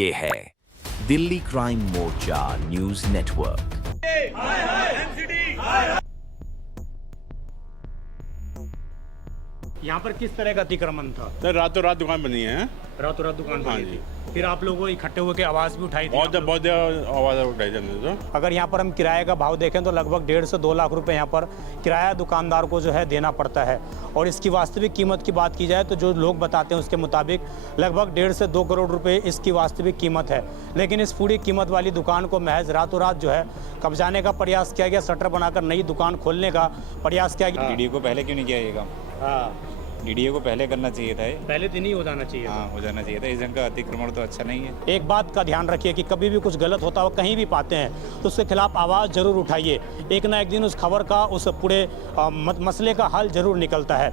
ये है दिल्ली क्राइम मोर्चा news network. यहाँ पर किस तरह का अतिक्रमण था? सर रातों रात दुकान बनी है। रातों रात दुकान हाँ बनी जी। थी। फिर आप लोगों इकट्ठे होकर आवाज भी उठाई थी? बहुत आवाज़ उठाई हमने तो। अगर यहाँ पर हम किराए का भाव देखें तो लगभग 1.5 से 2 लाख रुपए यहाँ पर किराया दुकानदार को जो है देना पड़ता है। और इसकी वास्तविक कीमत की बात की जाए तो जो लोग बताते हैं उसके मुताबिक लगभग 1.5 से 2 करोड़ रुपए इसकी वास्तविक कीमत है। लेकिन इस पूरी कीमत वाली दुकान को महज रातों रात जो है कब्जाने का प्रयास किया गया, शटर बनाकर नई दुकान खोलने का प्रयास किया गया। डीडीए को पहले क्यों नहीं किया ये काम? हाँ, डीडीए को पहले करना चाहिए था ये। पहले दिन ही हो जाना चाहिए। हाँ, हो जाना चाहिए था। इस जगह का अतिक्रमण तो अच्छा नहीं है। एक बात का ध्यान रखिए कि कभी भी कुछ गलत होता हो कहीं भी पाते हैं तो उसके खिलाफ आवाज़ जरूर उठाइए। एक ना एक दिन उस खबर का, उस पूरे मसले का हल जरूर निकलता है।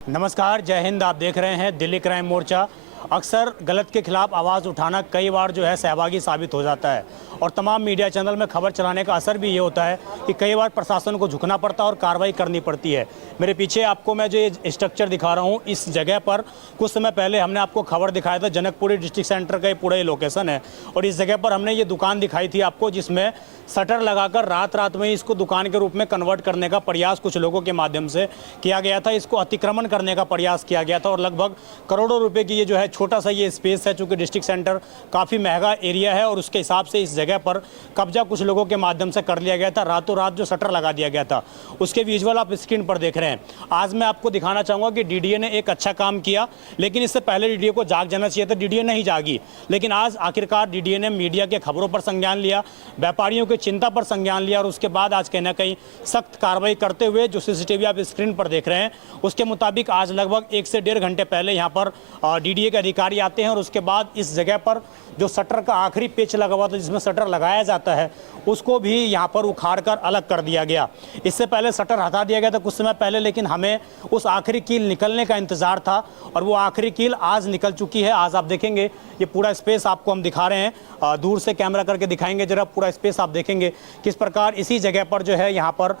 नमस्कार, जय हिंद। आप देख रहे हैं दिल्ली क्राइम मोर्चा। अक्सर गलत के खिलाफ आवाज़ उठाना कई बार जो है सहभागी साबित हो जाता है और तमाम मीडिया चैनल में खबर चलाने का असर भी ये होता है कि कई बार प्रशासन को झुकना पड़ता है और कार्रवाई करनी पड़ती है। मेरे पीछे आपको मैं जो ये स्ट्रक्चर दिखा रहा हूँ, इस जगह पर कुछ समय पहले हमने आपको खबर दिखाया था। जनकपुरी डिस्ट्रिक्ट सेंटर का ये पूरा ये लोकेशन है और इस जगह पर हमने ये दुकान दिखाई थी आपको, जिसमें शटर लगाकर रात रात में इसको दुकान के रूप में कन्वर्ट करने का प्रयास कुछ लोगों के माध्यम से किया गया था। इसको अतिक्रमण करने का प्रयास किया गया था और लगभग करोड़ों रुपए की ये जो है छोटा सा ये स्पेस है। चूंकि डिस्ट्रिक्ट सेंटर काफ़ी महंगा एरिया है और उसके हिसाब से इस जगह पर कब्जा कुछ लोगों के माध्यम से कर लिया गया था। रातों रात जो शटर लगा दिया गया था उसके विजुअल आप स्क्रीन पर देख रहे हैं। आज मैं आपको दिखाना चाहूँगा कि डीडीए ने एक अच्छा काम किया, लेकिन इससे पहले डीडीए को जाग जाना चाहिए था। डीडीए नहीं जागी, लेकिन आज आखिरकार डीडीए ने मीडिया के खबरों पर संज्ञान लिया, व्यापारियों की चिंता पर संज्ञान लिया और उसके बाद आज कहीं ना कहीं सख्त कार्रवाई करते हुए, जो सीसीटीवी आप स्क्रीन पर देख रहे हैं उसके मुताबिक आज लगभग 1 से 1.5 घंटे पहले यहाँ पर डीडीए के अधिकारी आते हैं और उसके बाद इस जगह पर जो शटर का आखिरी पेच लगा हुआ था, जिसमें शटर लगाया जाता है, उसको भी यहाँ पर उखाड़कर अलग कर दिया गया। इससे पहले शटर हटा दिया गया था कुछ समय पहले, लेकिन हमें उस आखिरी कील निकलने का इंतजार था और वो आखिरी कील आज निकल चुकी है। आज आप देखेंगे ये पूरा स्पेस आपको हम दिखा रहे हैं, दूर से कैमरा करके दिखाएंगे जरा। पूरा स्पेस आप देखेंगे किस प्रकार इसी जगह पर जो है यहाँ पर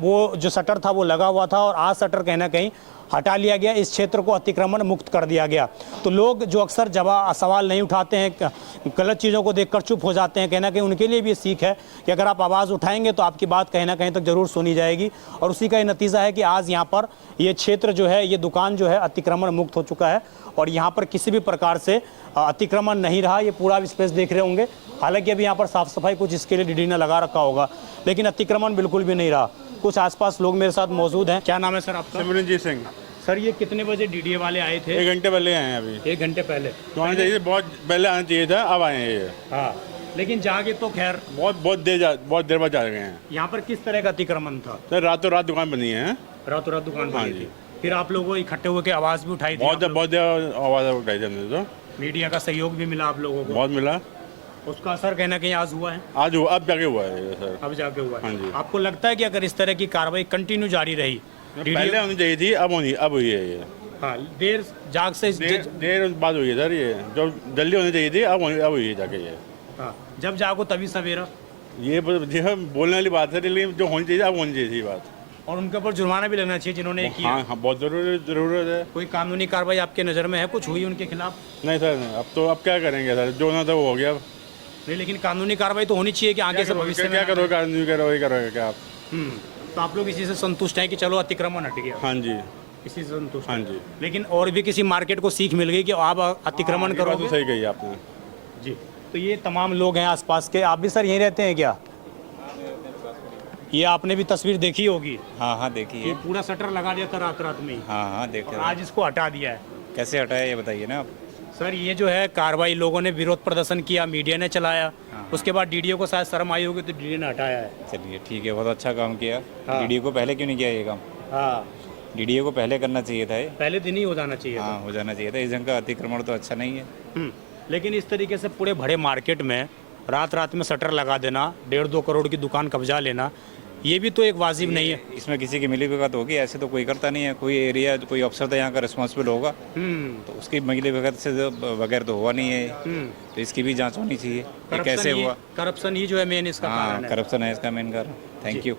वो जो शटर था वो लगा हुआ था और आज शटर कहीं ना कहीं हटा लिया गया। इस क्षेत्र को अतिक्रमण मुक्त कर दिया गया। तो लोग जो अक्सर सवाल नहीं उठाते हैं, गलत चीज़ों को देखकर चुप हो जाते हैं, कहीं ना कहीं उनके लिए भी सीख है कि अगर आप आवाज़ उठाएंगे तो आपकी बात कहीं ना कहीं तक जरूर सुनी जाएगी। और उसी का ये नतीजा है कि आज यहाँ पर ये क्षेत्र जो है, ये दुकान जो है अतिक्रमण मुक्त हो चुका है और यहाँ पर किसी भी प्रकार से अतिक्रमण नहीं रहा। ये पूरा स्पेस देख रहे होंगे, हालांकि अभी यहाँ पर साफ सफाई कुछ इसके लिए डीडी ने लगा रखा होगा, लेकिन अतिक्रमण बिल्कुल भी नहीं रहा। कुछ आसपास लोग मेरे साथ मौजूद हैं। क्या नाम है सर आपका? सिमरनजीत सिंह। सर, ये कितने बजे डीडीए वाले आए थे? 1 घंटे पहले आए हैं अभी। 1 घंटे पहले तो आना चाहिए, बहुत पहले आना चाहिए था, अब आए हैं ये। हाँ, लेकिन जागे तो खैर बहुत देर बाद जा गए हैं। यहाँ पर किस तरह का अतिक्रमण था? सर रातों रात दुकान बनी है। रातों रात दुकान हाँ बनी जी। थी। फिर आप लोगों इकट्ठे होकर आवाज भी उठाई थी? बहुत आवाज़ उठाई हमने तो। मीडिया का सहयोग भी मिला आप लोगों को? बहुत मिला। उसका असर कहीं ना कहीं आज हुआ है? आज हुआ, अब जाके हुआ है सर। अब जाके हुआ है। हाँ जी। आपको लगता है कि अगर इस तरह की कार्रवाई कंटिन्यू जारी रही, पहले होनी चाहिए थी, अब हुई है ये। हाँ, देर जाग से देर बाद हुई है सर। ये जो जल्दी होनी चाहिए थी, अब हुई है जाके ये। हाँ, जब जागो तभी सवेरा। ये बोलने वाली बात है, लेकिन जो होनी चाहिए अब होनी चाहिए थी बात। और उनके ऊपर जुर्माना भी लगना चाहिए जिन्होंने ये किया। हाँ, बहुत जरूरत है। कोई कानूनी कार्रवाई आपके नज़र में है, कुछ हुई उनके खिलाफ? नहीं सर, अब क्या करेंगे सर, जो ना था वो हो गया। नहीं, लेकिन कानूनी कार्रवाई तो होनी चाहिए कि आगे से भविष्य में क्या करोगे, कानूनी कार्रवाई करोगे क्या आप? तो आप लोग इसी से संतुष्ट हैं कि चलो अतिक्रमण हट गया? हाँ जी। इसी से संतुष्ट? हाँ जी। लेकिन और भी किसी मार्केट को सीख मिल गई कि आप अतिक्रमण करो? करोगे? तो सही कही आपने जी। तो ये तमाम लोग हैं आसपास के। आप भी सर यहीं रहते हैं क्या? ये आपने भी तस्वीर देखी होगी। हाँ, देखी ये है। पूरा शटर लगा दिया था रात रात में ही। हाँ, देख और रहे आज इसको हटा दिया है। कैसे हटाया ये बताइए ना आप। सर, ये जो है कार्रवाई, लोगों ने विरोध प्रदर्शन किया, मीडिया ने चलाया, उसके बाद डीडीओ को शायद शर्म आई होगी तो डीडीओ ने हटाया है। चलिए ठीक है, बहुत अच्छा काम किया। हाँ। डीडीए को पहले क्यों नहीं किया ये काम? हाँ, डीडीए को पहले करना चाहिए था ये। पहले दिन ही हो जाना चाहिए था। हाँ, हो जाना चाहिए था। इस जगह का अतिक्रमण तो अच्छा नहीं है। लेकिन इस तरीके से पूरे बड़े मार्केट में रात रात में शटर लगा देना, 1.5-2 करोड़ की दुकान कब्जा लेना, ये भी तो एक वाजिब नहीं है। इसमें किसी की मिलीभगत होगी? ऐसे तो कोई करता नहीं है। कोई एरिया, कोई अफसर तो यहाँ का रिस्पॉन्सिबल होगा, तो उसकी मिलीभगत से बगैर तो हुआ नहीं है। तो इसकी भी जांच होनी चाहिए कि कैसे हुआ। करप्शन ही जो है मेन इसका कारण हाँ, है। करप्शन है इसका मेन कारण। Thank you.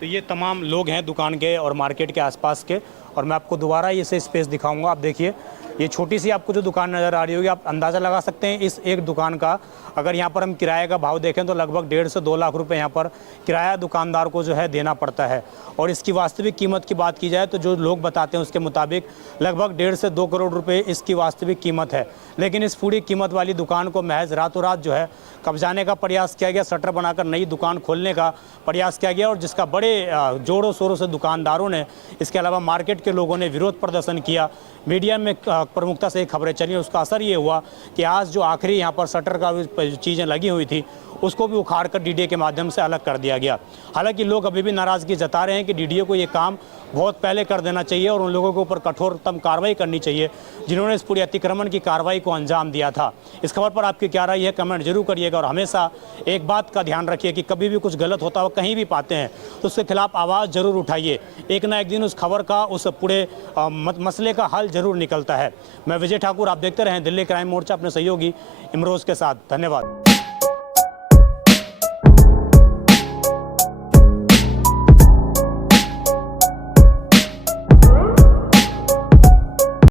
तो ये तमाम लोग हैं दुकान के और मार्केट के आसपास के और मैं आपको दोबारा इसे स्पेस दिखाऊंगा। आप देखिए, ये छोटी सी आपको जो दुकान नज़र आ रही होगी, आप अंदाज़ा लगा सकते हैं इस एक दुकान का अगर यहाँ पर हम किराए का भाव देखें तो लगभग 1.5 से 2 लाख रुपए यहाँ पर किराया दुकानदार को जो है देना पड़ता है। और इसकी वास्तविक कीमत की बात की जाए तो जो लोग बताते हैं उसके मुताबिक लगभग 1.5 से 2 करोड़ रुपए इसकी वास्तविक कीमत है। लेकिन इस पूरी कीमत वाली दुकान को महज रातों रात जो है कब्जाने का प्रयास किया गया, शटर बनाकर नई दुकान खोलने का प्रयास किया गया और जिसका बड़े जोरों शोरों से दुकानदारों ने, इसके अलावा मार्केट के लोगों ने विरोध प्रदर्शन किया। मीडिया में प्रमुखता से खबरें चली, उसका असर ये हुआ कि आज जो आखिरी यहाँ पर शटर का चीज़ें लगी हुई थी उसको भी उखाड़ कर डीडीए के माध्यम से अलग कर दिया गया। हालांकि लोग अभी भी नाराज़गी जता रहे हैं कि डीडीए को ये काम बहुत पहले कर देना चाहिए और उन लोगों के ऊपर कठोरतम कार्रवाई करनी चाहिए जिन्होंने इस पूरी अतिक्रमण की कार्रवाई को अंजाम दिया था। इस खबर पर आपकी क्या राय है, कमेंट जरूर करिएगा और हमेशा एक बात का ध्यान रखिए कि कभी भी कुछ गलत होता हो कहीं भी पाते हैं तो उसके खिलाफ आवाज़ जरूर उठाइए। एक ना एक दिन उस खबर का, उस पूरे मसले का हल जरूर निकलता है। मैं विजय ठाकुर, आप देखते रहें दिल्ली क्राइम मोर्चा अपने सहयोगी इमरोज़ के साथ। धन्यवाद।